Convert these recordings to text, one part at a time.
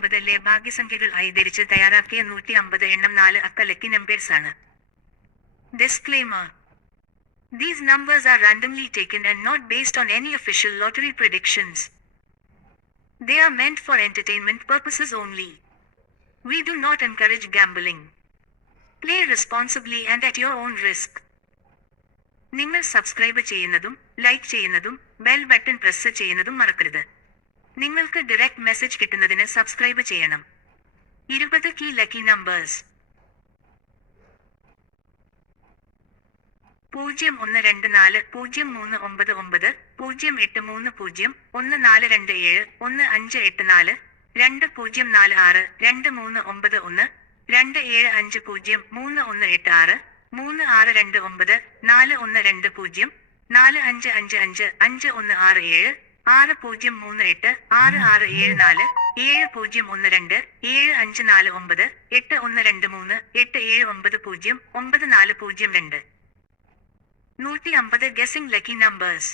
ഒമ്പതിലെ ഭാഗ്യസംഖ്യകൾ ആയി ധരിച്ച് തയ്യാറാക്കിയ നൂറ്റി അമ്പത് എണ്ണം നാല് അക്ക ലക്കി നമ്പേഴ്സ് ആണ് disclaimer These numbers are randomly taken and not based on any official lottery predictions. They are meant for entertainment purposes only. We do not encourage gambling. Play responsibly and at your own risk. നിങ്ങൾ subscribe ചെയ്യുന്നതും like ചെയ്യുന്നതും bell button press ചെയ്യുന്നതും മറക്കരുത് നിങ്ങൾക്ക് direct message കിട്ടുന്നതിന് subscribe ചെയ്യണം. ഇരുപത് key lucky numbers പൂജ്യം ഒന്ന് രണ്ട് നാല് പൂജ്യം മൂന്ന് ഒമ്പത് ഒമ്പത് പൂജ്യം എട്ട് മൂന്ന് പൂജ്യം ഒന്ന് നാല് രണ്ട് ഏഴ് ഒന്ന് അഞ്ച് എട്ട് നാല് രണ്ട് പൂജ്യം നാല് ആറ് രണ്ട് മൂന്ന് ഒമ്പത് ഒന്ന് രണ്ട് ഏഴ് അഞ്ച് പൂജ്യം മൂന്ന് ഒന്ന് എട്ട് ആറ് മൂന്ന് ആറ് രണ്ട് ഒമ്പത് നാല് ഒന്ന് രണ്ട് പൂജ്യം നാല് അഞ്ച് അഞ്ച് അഞ്ച് അഞ്ച് ഒന്ന് ആറ് ഏഴ് ആറ് പൂജ്യം മൂന്ന് എട്ട് ആറ് ആറ് ഏഴ് നാല് ഏഴ് പൂജ്യം ഒന്ന് രണ്ട് ഏഴ് അഞ്ച് നാല് ഒമ്പത് എട്ട് ഒന്ന് രണ്ട് മൂന്ന് എട്ട് ഏഴ് ഒമ്പത് പൂജ്യം ഒമ്പത് നാല് പൂജ്യം രണ്ട്. നൂറ്റി അമ്പത് ഗസിംഗ് ലക്കി നമ്പേഴ്സ്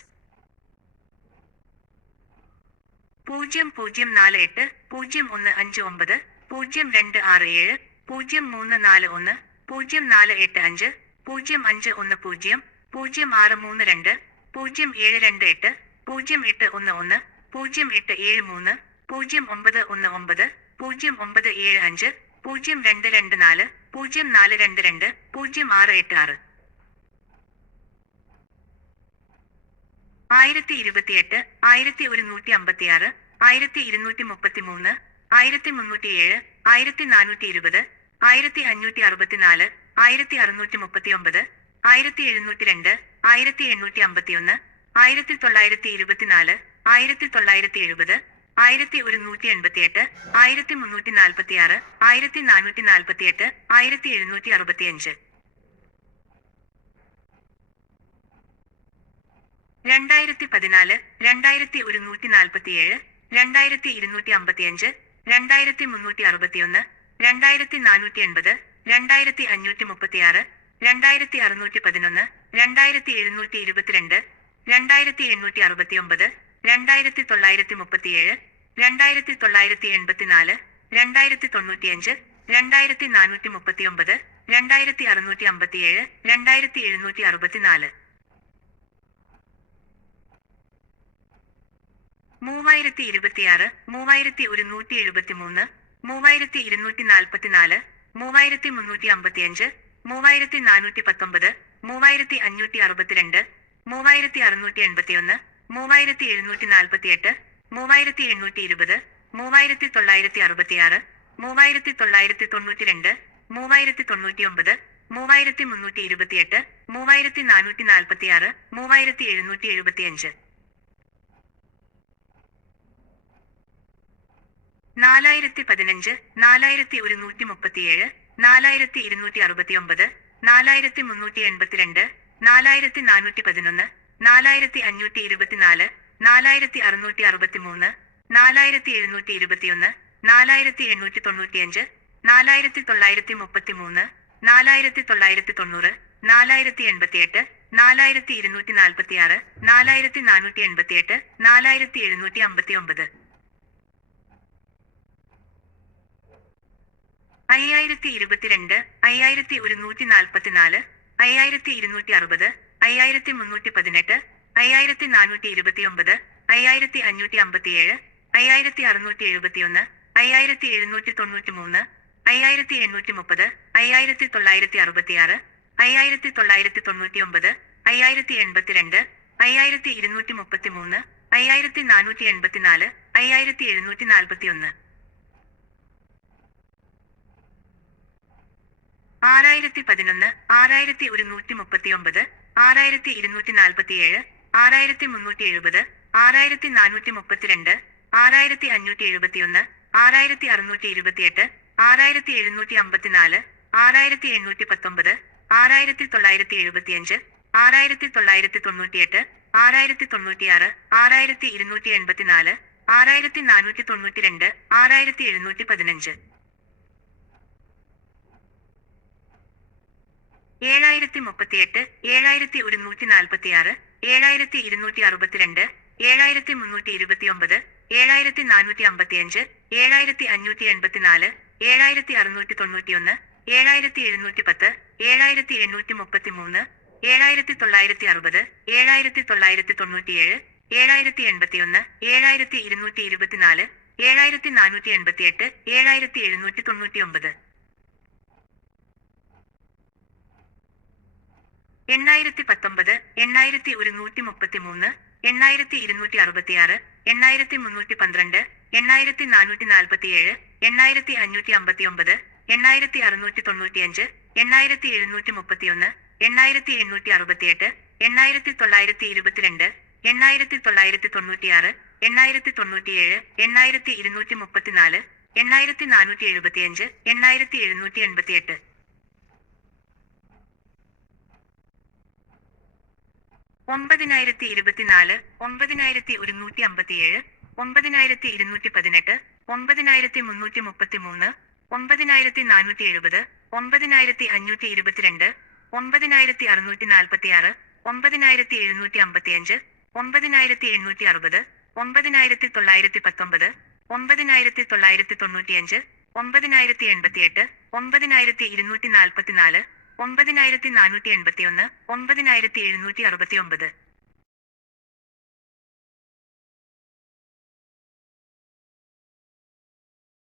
പൂജ്യം പൂജ്യം നാല് എട്ട് പൂജ്യം ഒന്ന് അഞ്ച് ഒമ്പത് പൂജ്യം രണ്ട് ആറ് ഏഴ് പൂജ്യം മൂന്ന് നാല് ഒന്ന് പൂജ്യം നാല് എട്ട് അഞ്ച് പൂജ്യം അഞ്ച് ഒന്ന് പൂജ്യം പൂജ്യം ആറ് മൂന്ന് രണ്ട് പൂജ്യം ഏഴ് രണ്ട് എട്ട് പൂജ്യം എട്ട് ഒന്ന് ഒന്ന് പൂജ്യം എട്ട് ഏഴ് മൂന്ന് പൂജ്യം ഒമ്പത് ഒന്ന് ഒമ്പത് പൂജ്യം ഒമ്പത് ഏഴ് അഞ്ച് പൂജ്യം രണ്ട് രണ്ട് നാല് പൂജ്യം നാല് രണ്ട് രണ്ട് പൂജ്യം ആറ് എട്ട് ആറ്. ആയിരത്തി ഇരുപത്തിയെട്ട് ആയിരത്തി ഒരുന്നൂറ്റി അമ്പത്തിയാറ് ആയിരത്തി ഇരുന്നൂറ്റി മുപ്പത്തി മൂന്ന് ആയിരത്തി മുന്നൂറ്റി ഏഴ് ആയിരത്തി നാനൂറ്റി ഇരുപത് ആയിരത്തി അഞ്ഞൂറ്റി അറുപത്തിനാല് ആയിരത്തി അറുന്നൂറ്റി മുപ്പത്തി ഒമ്പത് ആയിരത്തി എഴുന്നൂറ്റി രണ്ട് ആയിരത്തി എണ്ണൂറ്റി അമ്പത്തിയൊന്ന് ആയിരത്തി തൊള്ളായിരത്തി ഇരുപത്തിനാല് ആയിരത്തി തൊള്ളായിരത്തി എഴുപത് ആയിരത്തി ഒരുന്നൂറ്റി എൺപത്തിയെട്ട് ആയിരത്തി മുന്നൂറ്റി നാൽപ്പത്തിയാറ് ആയിരത്തി നാനൂറ്റി നാൽപ്പത്തിയെട്ട് ആയിരത്തി എഴുന്നൂറ്റി അറുപത്തിയഞ്ച് രണ്ടായിരത്തി പതിനാല് രണ്ടായിരത്തി ഒരുന്നൂറ്റി നാൽപ്പത്തിയേഴ് രണ്ടായിരത്തി ഇരുന്നൂറ്റി അമ്പത്തിയഞ്ച് രണ്ടായിരത്തി മുന്നൂറ്റി അറുപത്തിയൊന്ന് രണ്ടായിരത്തി നാനൂറ്റി എൺപത് രണ്ടായിരത്തി അഞ്ഞൂറ്റി മുപ്പത്തിയാറ് രണ്ടായിരത്തി അറുന്നൂറ്റി പതിനൊന്ന് രണ്ടായിരത്തി എഴുന്നൂറ്റി ഇരുപത്തിരണ്ട് രണ്ടായിരത്തി എണ്ണൂറ്റി അറുപത്തിയൊമ്പത് രണ്ടായിരത്തി തൊള്ളായിരത്തി മുപ്പത്തിയേഴ് രണ്ടായിരത്തി തൊള്ളായിരത്തി എൺപത്തിനാല് രണ്ടായിരത്തി തൊണ്ണൂറ്റിയഞ്ച് രണ്ടായിരത്തി നാനൂറ്റി മുപ്പത്തിയൊമ്പത് രണ്ടായിരത്തി അറുന്നൂറ്റി അമ്പത്തിയേഴ് രണ്ടായിരത്തി എഴുന്നൂറ്റി അറുപത്തിനാല് മൂവായിരത്തി ഇരുപത്തിയാറ് മൂവായിരത്തി ഒരുന്നൂറ്റി എഴുപത്തി മൂന്ന് മൂവായിരത്തി ഇരുന്നൂറ്റി നാൽപ്പത്തിനാല് മൂവായിരത്തി മുന്നൂറ്റി അമ്പത്തിയഞ്ച് മൂവായിരത്തി നാനൂറ്റി പത്തൊമ്പത് മൂവായിരത്തി അഞ്ഞൂറ്റി അറുപത്തിരണ്ട് മൂവായിരത്തി അറുന്നൂറ്റി എൺപത്തിയൊന്ന് മൂവായിരത്തി എഴുന്നൂറ്റി നാൽപ്പത്തിയെട്ട് മൂവായിരത്തി എണ്ണൂറ്റി ഇരുപത് മൂവായിരത്തി തൊള്ളായിരത്തി അറുപത്തിയാറ് മൂവായിരത്തി തൊള്ളായിരത്തി തൊണ്ണൂറ്റി രണ്ട് മൂവായിരത്തി തൊണ്ണൂറ്റി ഒമ്പത് മൂവായിരത്തി മുന്നൂറ്റി ഇരുപത്തിയെട്ട് മൂവായിരത്തി നാനൂറ്റി നാൽപ്പത്തിയാറ് മൂവായിരത്തി എഴുന്നൂറ്റി എഴുപത്തിയഞ്ച് നാലായിരത്തി പതിനഞ്ച് നാലായിരത്തി ഒരുന്നൂറ്റി മുപ്പത്തിയേഴ് നാലായിരത്തി ഇരുന്നൂറ്റി അറുപത്തിയൊമ്പത് നാലായിരത്തി മുന്നൂറ്റി എൺപത്തിരണ്ട് നാലായിരത്തി നാനൂറ്റി പതിനൊന്ന് നാലായിരത്തി അഞ്ഞൂറ്റി ഇരുപത്തിനാല് നാലായിരത്തി അറുന്നൂറ്റി അറുപത്തിമൂന്ന് നാലായിരത്തി എഴുന്നൂറ്റി ഇരുപത്തിയൊന്ന് നാലായിരത്തി എണ്ണൂറ്റി തൊണ്ണൂറ്റിയഞ്ച് നാലായിരത്തി തൊള്ളായിരത്തി മുപ്പത്തിമൂന്ന് നാലായിരത്തി തൊള്ളായിരത്തി തൊണ്ണൂറ് നാലായിരത്തി എൺപത്തിയെട്ട് നാലായിരത്തി ഇരുന്നൂറ്റി നാൽപ്പത്തിയാറ് നാലായിരത്തി നാനൂറ്റി എൺപത്തിയെട്ട് നാലായിരത്തി എഴുന്നൂറ്റി അമ്പത്തി ഒമ്പത് അയ്യായിരത്തി ഇരുപത്തിരണ്ട് അയ്യായിരത്തി ഒരുന്നൂറ്റി നാൽപ്പത്തിനാല് അയ്യായിരത്തി ഇരുന്നൂറ്റി അറുപത് അയ്യായിരത്തി മുന്നൂറ്റി പതിനെട്ട് അയ്യായിരത്തി നാനൂറ്റി ഇരുപത്തിയൊമ്പത് അയ്യായിരത്തി അഞ്ഞൂറ്റി അമ്പത്തിയേഴ് അയ്യായിരത്തി അറുന്നൂറ്റി എഴുപത്തിയൊന്ന് അയ്യായിരത്തി എഴുന്നൂറ്റി തൊണ്ണൂറ്റി മൂന്ന് അയ്യായിരത്തി എണ്ണൂറ്റി മുപ്പത് അയ്യായിരത്തി തൊള്ളായിരത്തി അറുപത്തിയാറ് അയ്യായിരത്തി തൊള്ളായിരത്തി തൊണ്ണൂറ്റി ഒമ്പത് അയ്യായിരത്തി എൺപത്തിരണ്ട് അയ്യായിരത്തി ഇരുന്നൂറ്റി മുപ്പത്തി മൂന്ന് അയ്യായിരത്തി നാനൂറ്റി എൺപത്തിനാല് അയ്യായിരത്തി എഴുന്നൂറ്റി നാൽപ്പത്തിയൊന്ന് ആറായിരത്തി പതിനൊന്ന് ആറായിരത്തി ഒരുന്നൂറ്റി മുപ്പത്തിയൊമ്പത് ആറായിരത്തി ഇരുന്നൂറ്റി നാൽപ്പത്തിയേഴ് ആറായിരത്തി മുന്നൂറ്റി എഴുപത് ആറായിരത്തി നാനൂറ്റി മുപ്പത്തിരണ്ട് ആറായിരത്തി അഞ്ഞൂറ്റി എഴുപത്തിയൊന്ന് ആറായിരത്തി അറുന്നൂറ്റി ഇരുപത്തിയെട്ട് ആറായിരത്തി എഴുന്നൂറ്റി അമ്പത്തിനാല് ആറായിരത്തി എണ്ണൂറ്റി പത്തൊമ്പത് ആറായിരത്തി തൊള്ളായിരത്തി എഴുപത്തിയഞ്ച് ആറായിരത്തി തൊള്ളായിരത്തി തൊണ്ണൂറ്റിയെട്ട് ആറായിരത്തി തൊണ്ണൂറ്റിയാറ് ആറായിരത്തി ഇരുന്നൂറ്റി എൺപത്തിനാല് ആറായിരത്തി നാനൂറ്റി തൊണ്ണൂറ്റിരണ്ട് ആറായിരത്തി എഴുന്നൂറ്റി പതിനഞ്ച് ഏഴായിരത്തി മുപ്പത്തിയെട്ട് ഏഴായിരത്തി ഒരുന്നൂറ്റി നാൽപ്പത്തിയാറ് ഏഴായിരത്തി ഇരുന്നൂറ്റി അറുപത്തിരണ്ട് ഏഴായിരത്തി മുന്നൂറ്റി ഇരുപത്തിയൊമ്പത് ഏഴായിരത്തി നാനൂറ്റി അമ്പത്തിയഞ്ച് ഏഴായിരത്തി അഞ്ഞൂറ്റി എൺപത്തിനാല് ഏഴായിരത്തി അറുന്നൂറ്റി തൊണ്ണൂറ്റിയൊന്ന് ഏഴായിരത്തി എഴുന്നൂറ്റി പത്ത് ഏഴായിരത്തി എണ്ണൂറ്റി മുപ്പത്തി മൂന്ന് ഏഴായിരത്തി തൊള്ളായിരത്തി അറുപത് ഏഴായിരത്തി തൊള്ളായിരത്തി തൊണ്ണൂറ്റിയേഴ് ഏഴായിരത്തി എൺപത്തിയൊന്ന് ഏഴായിരത്തി ഇരുന്നൂറ്റി ഇരുപത്തിനാല് ഏഴായിരത്തി നാനൂറ്റി എൺപത്തിയെട്ട് ഏഴായിരത്തി എഴുന്നൂറ്റി തൊണ്ണൂറ്റിയൊമ്പത് എണ്ണായിരത്തി പത്തൊമ്പത് എണ്ണായിരത്തി ഒരുന്നൂറ്റി മുപ്പത്തി മൂന്ന് എണ്ണായിരത്തി ഇരുന്നൂറ്റി അറുപത്തിയാറ് എണ്ണായിരത്തി മുന്നൂറ്റി പന്ത്രണ്ട് എണ്ണായിരത്തി നാനൂറ്റി നാൽപ്പത്തിയേഴ് എണ്ണായിരത്തി അഞ്ഞൂറ്റി അമ്പത്തിയൊമ്പത് എണ്ണായിരത്തി അറുന്നൂറ്റി തൊണ്ണൂറ്റിയഞ്ച് എണ്ണായിരത്തി എഴുന്നൂറ്റി മുപ്പത്തിയൊന്ന് എണ്ണായിരത്തി എണ്ണൂറ്റി അറുപത്തിയെട്ട് എണ്ണായിരത്തി തൊള്ളായിരത്തി ഇരുപത്തിരണ്ട് എണ്ണായിരത്തി തൊള്ളായിരത്തി തൊണ്ണൂറ്റിയാറ് എണ്ണായിരത്തി തൊണ്ണൂറ്റിയേഴ് എണ്ണായിരത്തി ഇരുന്നൂറ്റി മുപ്പത്തിനാല് എണ്ണായിരത്തി നാനൂറ്റി എഴുപത്തിയഞ്ച് എണ്ണായിരത്തി എഴുന്നൂറ്റി എൺപത്തിയെട്ട് ഒമ്പതിനായിരത്തി ഇരുപത്തിനാല് ഒമ്പതിനായിരത്തി ഒരുന്നൂറ്റി അമ്പത്തിയേഴ് ഒമ്പതിനായിരത്തി ഇരുന്നൂറ്റി പതിനെട്ട് ഒമ്പതിനായിരത്തി മുന്നൂറ്റി മുപ്പത്തി മൂന്ന് ഒമ്പതിനായിരത്തി നാനൂറ്റി എഴുപത് ഒമ്പതിനായിരത്തി അഞ്ഞൂറ്റി ഇരുപത്തിരണ്ട് ഒമ്പതിനായിരത്തി അറുന്നൂറ്റി നാൽപ്പത്തിയാറ് ഒമ്പതിനായിരത്തി എഴുന്നൂറ്റി അമ്പത്തിയഞ്ച് ഒമ്പതിനായിരത്തി എണ്ണൂറ്റി അറുപത് ഒമ്പതിനായിരത്തി തൊള്ളായിരത്തി പത്തൊമ്പത് ഒമ്പതിനായിരത്തി തൊള്ളായിരത്തി തൊണ്ണൂറ്റിയഞ്ച് ഒമ്പതിനായിരത്തി എൺപത്തിയെട്ട് ഒമ്പതിനായിരത്തി ഇരുന്നൂറ്റി നാൽപ്പത്തിനാല് ഒമ്പതിനായിരത്തി നാനൂറ്റി എൺപത്തിയൊന്ന് ഒമ്പതിനായിരത്തി എഴുന്നൂറ്റി അറുപത്തിയൊമ്പത്.